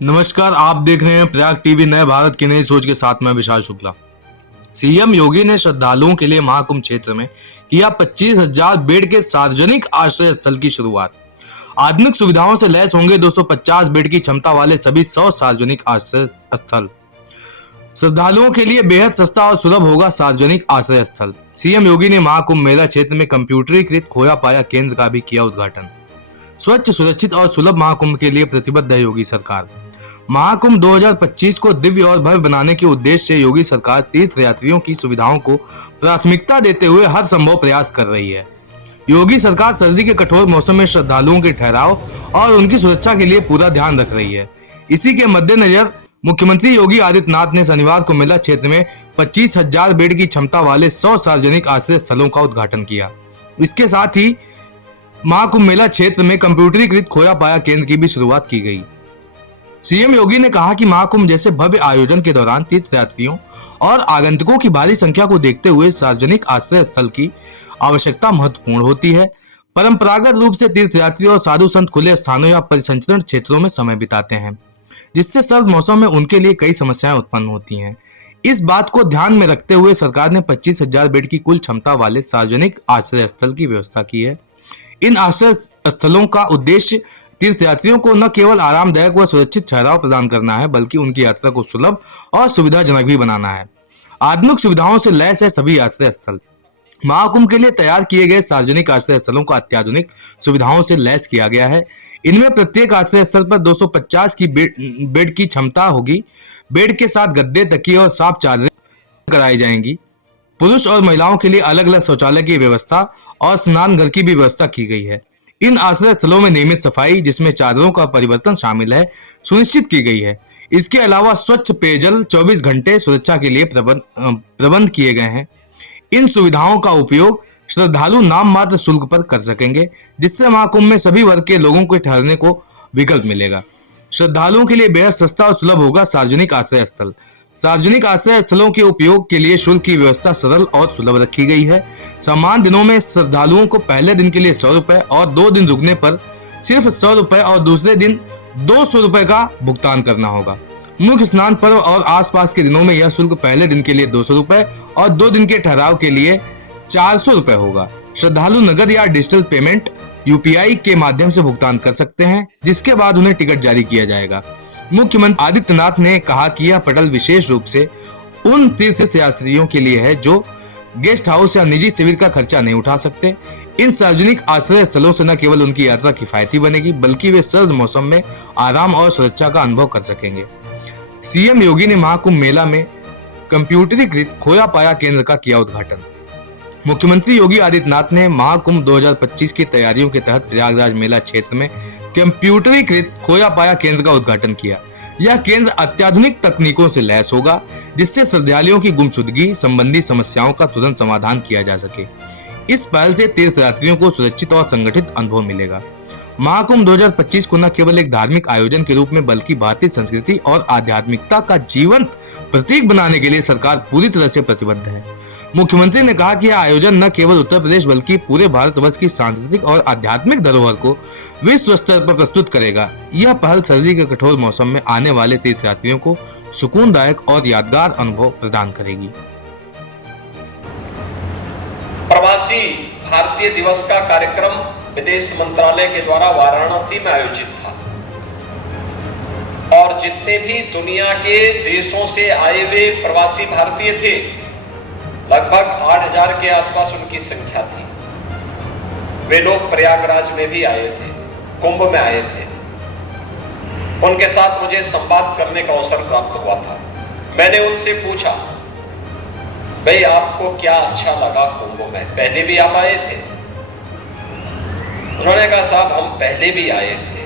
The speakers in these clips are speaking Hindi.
नमस्कार, आप देख रहे हैं प्रयाग टीवी नए भारत की नई सोच के साथ मैं विशाल शुक्ला। सीएम योगी ने श्रद्धालुओं के लिए महाकुंभ क्षेत्र में किया 25,000 बेड के सार्वजनिक आश्रय स्थल की शुरुआत। आधुनिक सुविधाओं से लैस होंगे 250 बेड की क्षमता वाले सभी 100 सार्वजनिक आश्रय स्थल। श्रद्धालुओं के लिए बेहद सस्ता और सुलभ होगा सार्वजनिक आश्रय स्थल। सीएम योगी ने महाकुंभ मेला क्षेत्र में कंप्यूटरीकृत खोया पाया केंद्र का भी किया उद्घाटन। स्वच्छ, सुरक्षित और सुलभ महाकुंभ के लिए प्रतिबद्ध है योगी सरकार। महाकुंभ 2025 को दिव्य और भव्य बनाने के उद्देश्य से योगी सरकार तीर्थयात्रियों की सुविधाओं को प्राथमिकता देते हुए हर संभव प्रयास कर रही है। योगी सरकार सर्दी के कठोर मौसम में श्रद्धालुओं के ठहराव और उनकी सुरक्षा के लिए पूरा ध्यान रख रही है। इसी के मद्देनजर मुख्यमंत्री योगी आदित्यनाथ ने शनिवार को मेला क्षेत्र में 25,000 बेड की क्षमता वाले 100 सार्वजनिक आश्रय स्थलों का उद्घाटन किया। इसके साथ ही महाकुंभ मेला क्षेत्र में कंप्यूटरीकृत खोया पाया केंद्र की भी शुरुआत की गई। सीएम योगी ने कहा कि महाकुंभ जैसे भव्य आयोजन के दौरान तीर्थयात्रियों और आगंतुकों की भारी संख्या को देखते हुए सार्वजनिक आश्रय स्थल की आवश्यकता महत्वपूर्ण होती है। परंपरागत रूप से तीर्थयात्री और साधु संत खुले स्थानों या परिसंचरण क्षेत्रों में समय बिताते हैं, जिससे सर्द मौसम में उनके लिए कई समस्याएं उत्पन्न होती हैं। इस बात को ध्यान में रखते हुए सरकार ने 25,000 बेड की कुल क्षमता वाले सार्वजनिक आश्रय स्थल की व्यवस्था की है। इन आश्रय स्थलों का उद्देश्य तीर्थयात्रियों को न केवल आरामदायक व सुरक्षित ठहराव प्रदान करना है, बल्कि उनकी यात्रा को सुलभ और सुविधाजनक भी बनाना है। आधुनिक सुविधाओं से लैस है सभी आश्रय स्थल। महाकुंभ के लिए तैयार किए गए सार्वजनिक आश्रय स्थलों को अत्याधुनिक सुविधाओं से लैस किया गया है। इनमें प्रत्येक आश्रय स्थल पर 250 की बेड की क्षमता होगी। बेड के साथ गद्दे, तकिए और साफ चादरें कराई जाएंगी। पुरुष और महिलाओं के लिए अलग अलग शौचालय की व्यवस्था और स्नान घर की भी व्यवस्था की गई है। इन आश्रय स्थलों में नियमित सफाई, जिसमें चादरों का परिवर्तन शामिल है, सुनिश्चित की गई है। इसके अलावा स्वच्छ पेयजल 24 घंटे सुरक्षा के लिए प्रबंध किए गए हैं। इन सुविधाओं का उपयोग श्रद्धालु नाम मात्र शुल्क पर कर सकेंगे, जिससे महाकुंभ में सभी वर्ग के लोगों को ठहरने को विकल्प मिलेगा। श्रद्धालुओं के लिए बेहद सस्ता और सुलभ होगा सार्वजनिक आश्रय स्थल। सार्वजनिक आश्रय स्थलों के उपयोग के लिए शुल्क की व्यवस्था सरल और सुलभ रखी गई है। समान दिनों में श्रद्धालुओं को पहले दिन के लिए 100 रुपए और 2 दिन रुकने पर सिर्फ 100 रुपए और दूसरे दिन 200 रुपए का भुगतान करना होगा। मुख्य स्नान पर्व और आसपास के दिनों में यह शुल्क पहले दिन के लिए 200 रुपए और 2 दिन के ठहराव के लिए 400 रुपए होगा। श्रद्धालु नगद या डिजिटल पेमेंट यूपीआई के माध्यम से भुगतान कर सकते हैं, जिसके बाद उन्हें टिकट जारी किया जाएगा। मुख्यमंत्री आदित्यनाथ ने कहा कि यह पटल विशेष रूप से उन तीर्थयात्रियों के लिए है जो गेस्ट हाउस या निजी शिविर का खर्चा नहीं उठा सकते। इन सार्वजनिक आश्रय स्थलों से न केवल उनकी यात्रा किफायती बनेगी, बल्कि वे सर्द मौसम में आराम और सुरक्षा का अनुभव कर सकेंगे। सीएम योगी ने महाकुंभ मेला में कंप्यूटरीकृत खोया पाया केंद्र का किया उद्घाटन। मुख्यमंत्री योगी आदित्यनाथ ने महाकुंभ 2025 की तैयारियों के तहत प्रयागराज मेला क्षेत्र में कंप्यूटरीकृत खोया पाया केंद्र का उद्घाटन किया। यह केंद्र अत्याधुनिक तकनीकों से लैस होगा, जिससे श्रद्धालुओं की गुमशुदगी संबंधी समस्याओं का तुरंत समाधान किया जा सके। इस पहल से तीर्थयात्रियों को सुरक्षित और संगठित अनुभव मिलेगा। महाकुंभ 2025 को न केवल एक धार्मिक आयोजन के रूप में, बल्कि भारतीय संस्कृति और आध्यात्मिकता का जीवंत प्रतीक बनाने के लिए सरकार पूरी तरह से प्रतिबद्ध है। मुख्यमंत्री ने कहा कि यह आयोजन न केवल उत्तर प्रदेश बल्कि पूरे भारतवर्ष की सांस्कृतिक और आध्यात्मिक धरोहर को विश्व स्तर पर प्रस्तुत करेगा। यह पहल सर्दी के कठोर मौसम में आने वाले तीर्थयात्रियों को सुकूनदायक और यादगार अनुभव प्रदान करेगी। प्रवासी भारतीय दिवस का कार्यक्रम विदेश मंत्रालय के द्वारा वाराणसी में आयोजित था और जितने भी दुनिया के देशों से आए हुए प्रवासी भारतीय थे, लगभग 8,000 के आसपास उनकी संख्या थी। वे लोग प्रयागराज में भी आए थे, कुंभ में आए थे। उनके साथ मुझे संवाद करने का अवसर प्राप्त हुआ था। मैंने उनसे पूछा, भाई आपको क्या अच्छा लगा कुंभ में? पहले भी आप आए थे? उन्होंने कहा साहब हम पहले भी आए थे।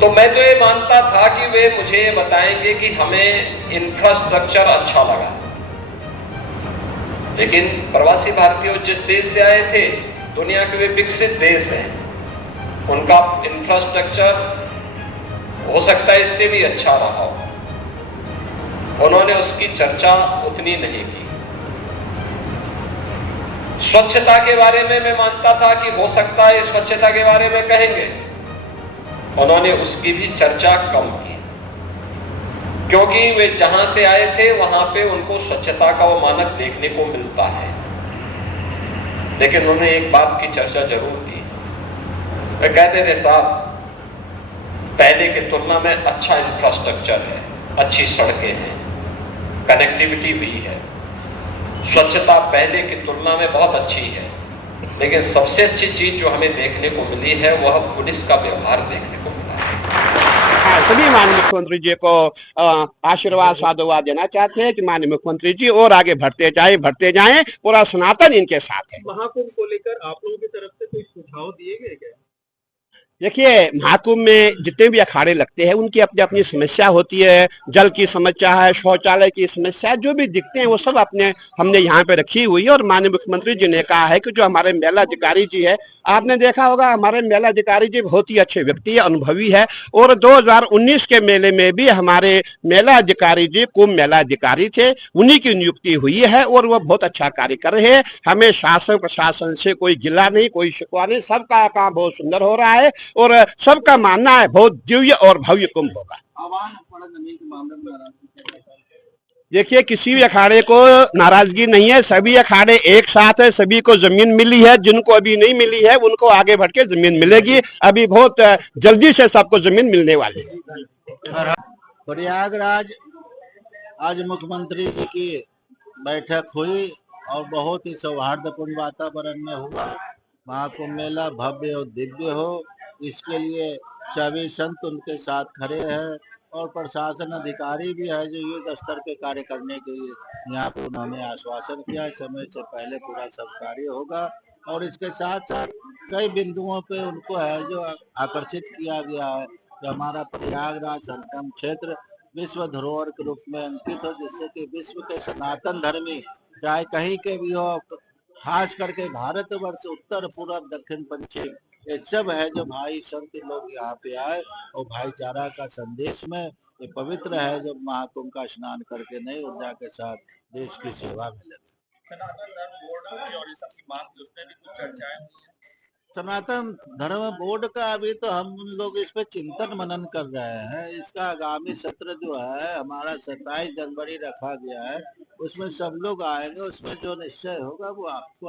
तो मैं तो ये मानता था कि वे मुझे बताएंगे कि हमें इंफ्रास्ट्रक्चर अच्छा लगा, लेकिन प्रवासी भारतीय जिस देश से आए थे, दुनिया के वे विकसित देश हैं, उनका इंफ्रास्ट्रक्चर हो सकता है इससे भी अच्छा रहा हो। उन्होंने उसकी चर्चा उतनी नहीं की। स्वच्छता के बारे में मैं मानता था कि हो सकता है स्वच्छता के बारे में कहेंगे, उन्होंने उसकी भी चर्चा कम की, क्योंकि वे जहां से आए थे वहां पे उनको स्वच्छता का वो मानक देखने को मिलता है। लेकिन उन्होंने एक बात की चर्चा जरूर की। वे कहते थे, साहब पहले की तुलना में अच्छा इंफ्रास्ट्रक्चर है, अच्छी सड़कें हैं, कनेक्टिविटी हुई है, स्वच्छता पहले की तुलना में बहुत अच्छी है, लेकिन सबसे अच्छी चीज जो हमें देखने को मिली है वह पुलिस का व्यवहार देखने को मिला है। हाँ, सभी माननीय मुख्यमंत्री जी को आशीर्वाद साधुवाद देना चाहते हैं कि माननीय मुख्यमंत्री जी और आगे बढ़ते जाएं, पूरा सनातन इनके साथ है। महाकुंभ को लेकर आप लोगों की तरफ से कोई सुझाव दिए गए क्या? देखिए, महाकुंभ में जितने भी अखाड़े लगते हैं उनकी अपनी अपनी समस्या होती है। जल की समस्या है, शौचालय की समस्या, जो भी दिखते हैं वो सब हमने यहाँ पे रखी हुई है। और माननीय मुख्यमंत्री जी ने कहा है कि जो हमारे मेला अधिकारी जी है, आपने देखा होगा हमारे मेला अधिकारी जी बहुत ही अच्छे व्यक्ति है, अनुभवी है। और 2019 के मेले में भी हमारे मेला अधिकारी जी कुंभ मेला अधिकारी थे, उन्हीं की नियुक्ति हुई है और वो बहुत अच्छा कार्य कर रहे हैं। हमें शासन प्रशासन से कोई गिला नहीं, कोई शिकवा नहीं, सबका काम बहुत सुंदर हो रहा है और सबका मानना है बहुत दिव्य और भव्य कुंभ होगा। देखिए, किसी भी अखाड़े को नाराजगी नहीं है, सभी अखाड़े एक साथ है, सभी को जमीन मिली है। जिनको अभी नहीं मिली है उनको आगे बढ़ के जमीन मिलेगी। अभी बहुत जल्दी से सबको जमीन मिलने वाली है। प्रयागराज आज मुख्यमंत्री जी की बैठक हुई और बहुत ही सौहार्दपूर्ण वातावरण में हुआ। महाकुंभ मेला भव्य और दिव्य हो, इसके लिए सभी संत उनके साथ खड़े हैं और प्रशासन अधिकारी भी है जो युद्ध स्तर पे कार्य करने के लिए यहाँ पर उन्होंने आश्वासन किया। समय से पहले पूरा सब कार्य होगा और इसके साथ साथ कई बिंदुओं पे उनको है जो आकर्षित किया गया है कि हमारा प्रयागराज संगम क्षेत्र विश्व धरोहर के रूप में अंकित हो, जिससे कि विश्व के सनातन धर्मी चाहे कहीं के भी हो, खास करके भारतवर्ष उत्तर पूर्व दक्षिण पश्चिम, ये सब है जो भाई संत लोग यहाँ पे आए और भाईचारा का संदेश में ये पवित्र है जब महाकुंभ का स्नान करके नई ऊर्जा के साथ देश की सेवा में लगे। सनातन धर्म बोर्ड का अभी तो हम लोग इस पे चिंतन मनन कर रहे हैं। इसका आगामी सत्र जो है हमारा 27 जनवरी रखा गया है, उसमें सब लोग आएंगे, उसमें जो निश्चय होगा वो आपको